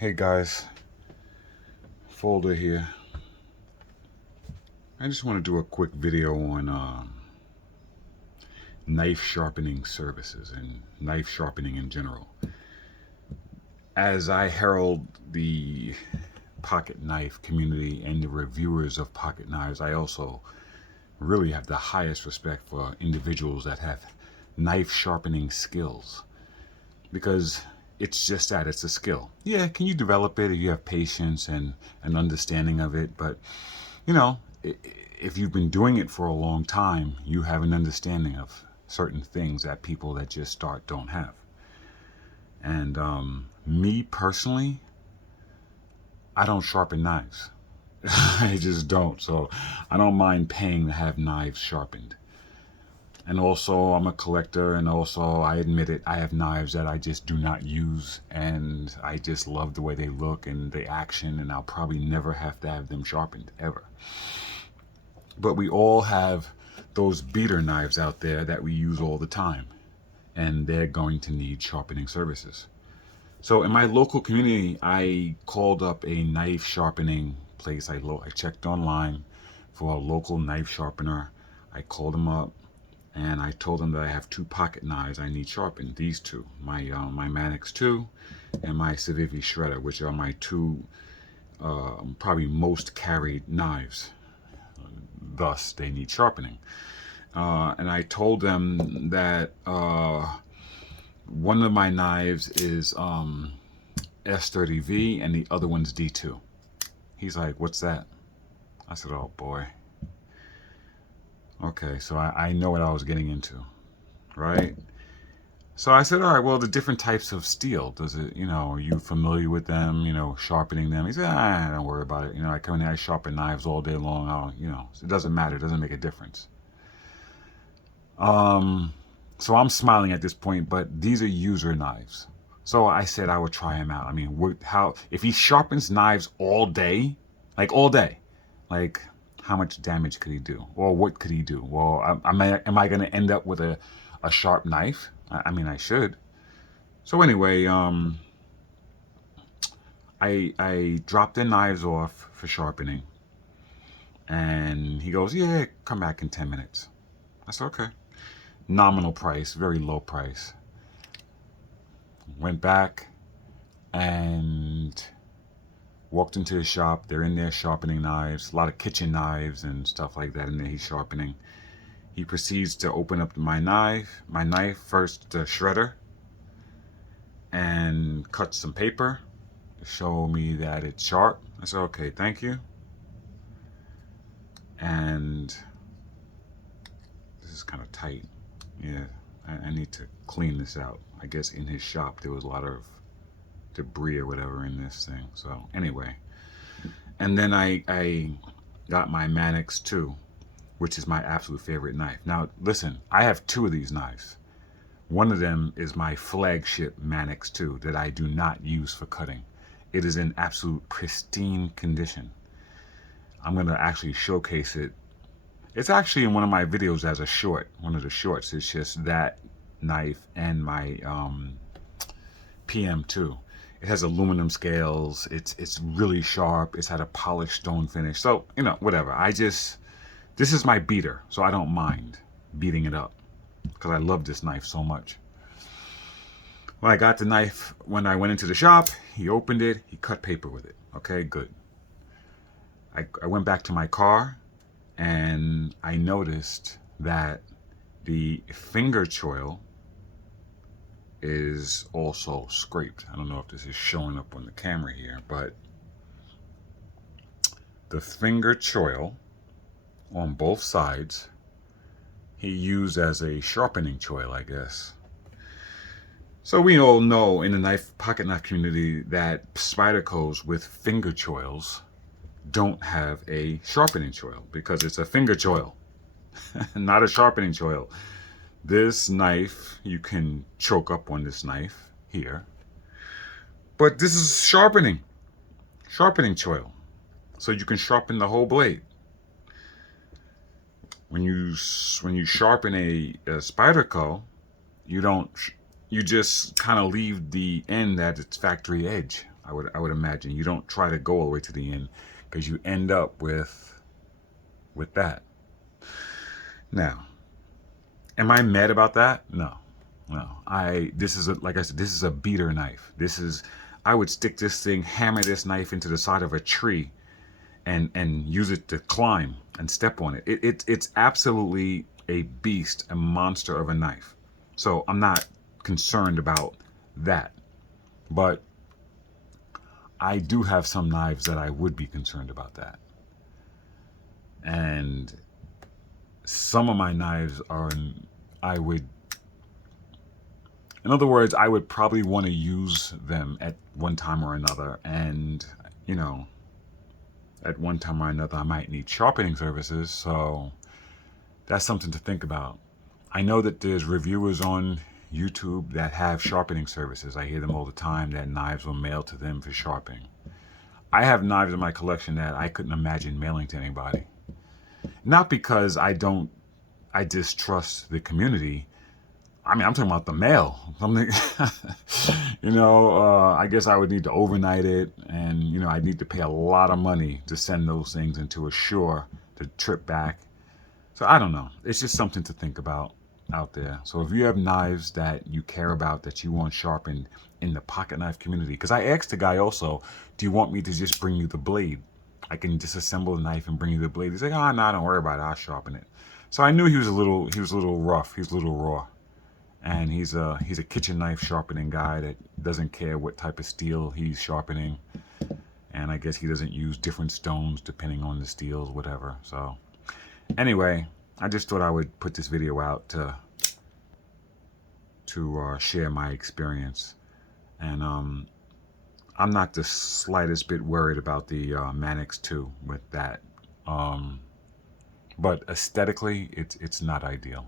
Hey guys, Folder here. I just want to do a quick video on knife sharpening services and knife sharpening in general. As I herald the pocket knife community and the reviewers of pocket knives, I also really have the highest respect for individuals that have knife sharpening skills, because it's just that, it's a skill. Yeah, can you develop it if you have patience and an understanding of it? But you know, if you've been doing it for a long time, you have an understanding of certain things that people that just start don't have. And me personally, I don't sharpen knives. I just don't. So I don't mind paying to have knives sharpened. And also, I'm a collector, and also, I admit it, I have knives that I just do not use, and I just love the way they look and the action, and I'll probably never have to have them sharpened, ever. But we all have those beater knives out there that we use all the time, and they're going to need sharpening services. So in my local community, I called up a knife sharpening place. I checked online for a local knife sharpener. I called them up and I told them that I have two pocket knives I need sharpened. These two, my Mannix 2 and my Civivi Shredder, which are my two probably most carried knives. Thus, they need sharpening. And I told them that one of my knives is S30V and the other one's D2. He's like, "What's that?" I said, "Oh boy." Okay, so I know what I was getting into, right? So I said, "All right, well, the different types of steel, does it, are you familiar with them, sharpening them?" He said, "Don't worry about it. I come in here, I sharpen knives all day long. It doesn't matter. It doesn't make a difference." So I'm smiling at this point, but these are user knives. So I said I would try him out. I mean, if he sharpens knives all day, like how much damage could he do? Or what could he do? Well, am I going to end up with a sharp knife? I mean, I should. So anyway, I dropped the knives off for sharpening. And he goes, "Yeah, come back in 10 minutes. I said, "Okay." Nominal price, very low price. Went back and walked into the shop. They're in there sharpening knives, a lot of kitchen knives and stuff like that in there he's sharpening. He proceeds to open up my knife first, the shredder, and cut some paper to show me that it's sharp. I said, "Okay, thank you." And this is kind of tight. Yeah, I need to clean this out. I guess in his shop there was a lot of debris or whatever in this thing. So anyway, and then I got my Mannix 2, which is my absolute favorite knife. Now listen, I have two of these knives. One of them is my flagship Mannix 2 that I do not use for cutting. It is in absolute pristine condition. I'm going to actually showcase it. It's actually in one of my videos as a short, one of the shorts. It's just that knife and my PM2. It has aluminum scales. It's really sharp. It's had a polished stone finish. So, whatever. This is my beater, so I don't mind beating it up because I love this knife so much. When I got the knife, when I went into the shop, he opened it, he cut paper with it. Okay, good. I went back to my car and I noticed that the finger choil is also scraped. I don't know if this is showing up on the camera here, but the finger choil on both sides he used as a sharpening choil, I guess. So we all know in the pocket knife community that Spydercos with finger choils don't have a sharpening choil because it's a finger choil, not a sharpening choil. This knife, you can choke up on this knife here, but this is sharpening choil, so you can sharpen the whole blade. When you sharpen a Spyderco, you just kind of leave the end at its factory edge I would imagine you don't try to go all the way to the end, because you end up with that. Now, am I mad about that? No, no. This is like I said, this is a beater knife. I would stick this thing, hammer this knife into the side of a tree, and use it to climb and step on it. It's absolutely a beast, a monster of a knife. So I'm not concerned about that. But I do have some knives that I would be concerned about that. And some of my knives are, I would, in other words, I would probably want to use them at one time or another. And, you know, at one time or another, I might need sharpening services. So that's something to think about. I know that there's reviewers on YouTube that have sharpening services. I hear them all the time that knives were mailed to them for sharpening. I have knives in my collection that I couldn't imagine mailing to anybody. Not because I distrust the community. I mean, I'm talking about the mail. I guess I would need to overnight it, and I'd need to pay a lot of money to send those things into a shore to trip back. So I don't know. It's just something to think about out there. So if you have knives that you care about, that you want sharpened in the pocket knife community, because I asked the guy also, do you want me to just bring you the blade? I can disassemble the knife and bring you the blade. He's like, oh, no, don't worry about it. I'll sharpen it. So I knew he was a little rough. He was a little raw. And he's a kitchen knife sharpening guy that doesn't care what type of steel he's sharpening. And I guess he doesn't use different stones depending on the steels, whatever. So anyway, I just thought I would put this video out to share my experience. And I'm not the slightest bit worried about the Manix 2 with that. But aesthetically, it's not ideal.